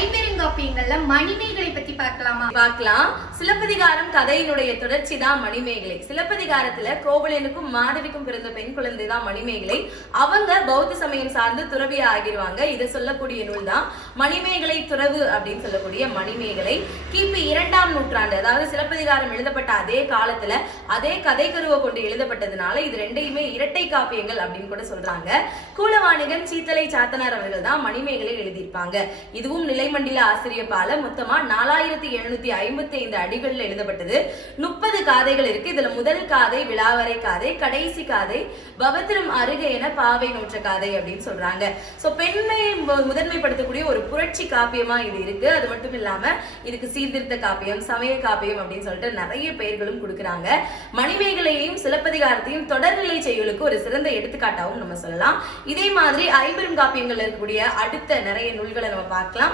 ஐம்பெருங்காப்பியங்கள்ல மணிமேகலை பத்தி பார்க்கலாம். சிலப்பதிகாரம் கதையினுடைய தொடர்ச்சி தான் மணிமேகலை. சிலப்பதிகாரத்துல கோவலனுக்கும் மாதவிக்கும் பிறந்த பெண் குழந்தை தான் மணிமேகலை. அவங்க பௌத்த சமயம் சார்ந்து துறவியா ஆகிடுவாங்க. இதை சொல்லக்கூடிய நூல் தான் மணிமேகலை துறவு அப்படின்னு சொல்லக்கூடிய மணிமேகலை. கிபி 2ஆம் நூற்றாண்டு, அதாவது சிலப்பதிகாரம் எழுதப்பட்ட அதே காலத்துல அதே கதை கருவை கொண்டு எழுதப்பட்டதுனால இது ரெண்டையுமே இரட்டை காப்பியங்கள் அப்படின்னு கூட சொல்றாங்க. கூலவாணிகன் சீத்தலை சாத்தனார் அவர்கள் தான் மணிமேகலை எழுதியிருப்பாங்க. இதுவும் நிலைமண்டில ஆசிரியப்பால மொத்தமா 4755 அடிகள்ல எழுதப்பட்டது. 30 காதைகள் இருக்கு. இதுல முதல் காதை விழாவரை காதை, கடைசி காதை பவத்திரம் அருக என பாவை நோற்ற காதை அப்படின்னு சொல்றாங்க. சோ பெண்மையை முதன்மைப்படுத்தக்கூடிய ஒரு புரட்சி காப்பியமா இது இருக்கு. அது மட்டும் இல்லாம இதுக்கு சீர்திருத்த காப்பியம், சமய காப்பியம் அப்படின்னு சொல்லிட்டு நிறைய பெயர்களும் கொடுக்குறாங்க. மணிமேகலையையும் சிலப்பதிகாரத்தையும் தொடர்நிலை செய்யுளுக்கு ஒரு சிறந்த எடுத்துக்காட்டாகவும் நம்ம சொல்லலாம். இதே மாதிரி ஐம்பெரும் காப்பியங்கள்ல இருக்கக்கூடிய அடுத்த நிறைய நூல்களை நம்ம பார்க்கலாம்.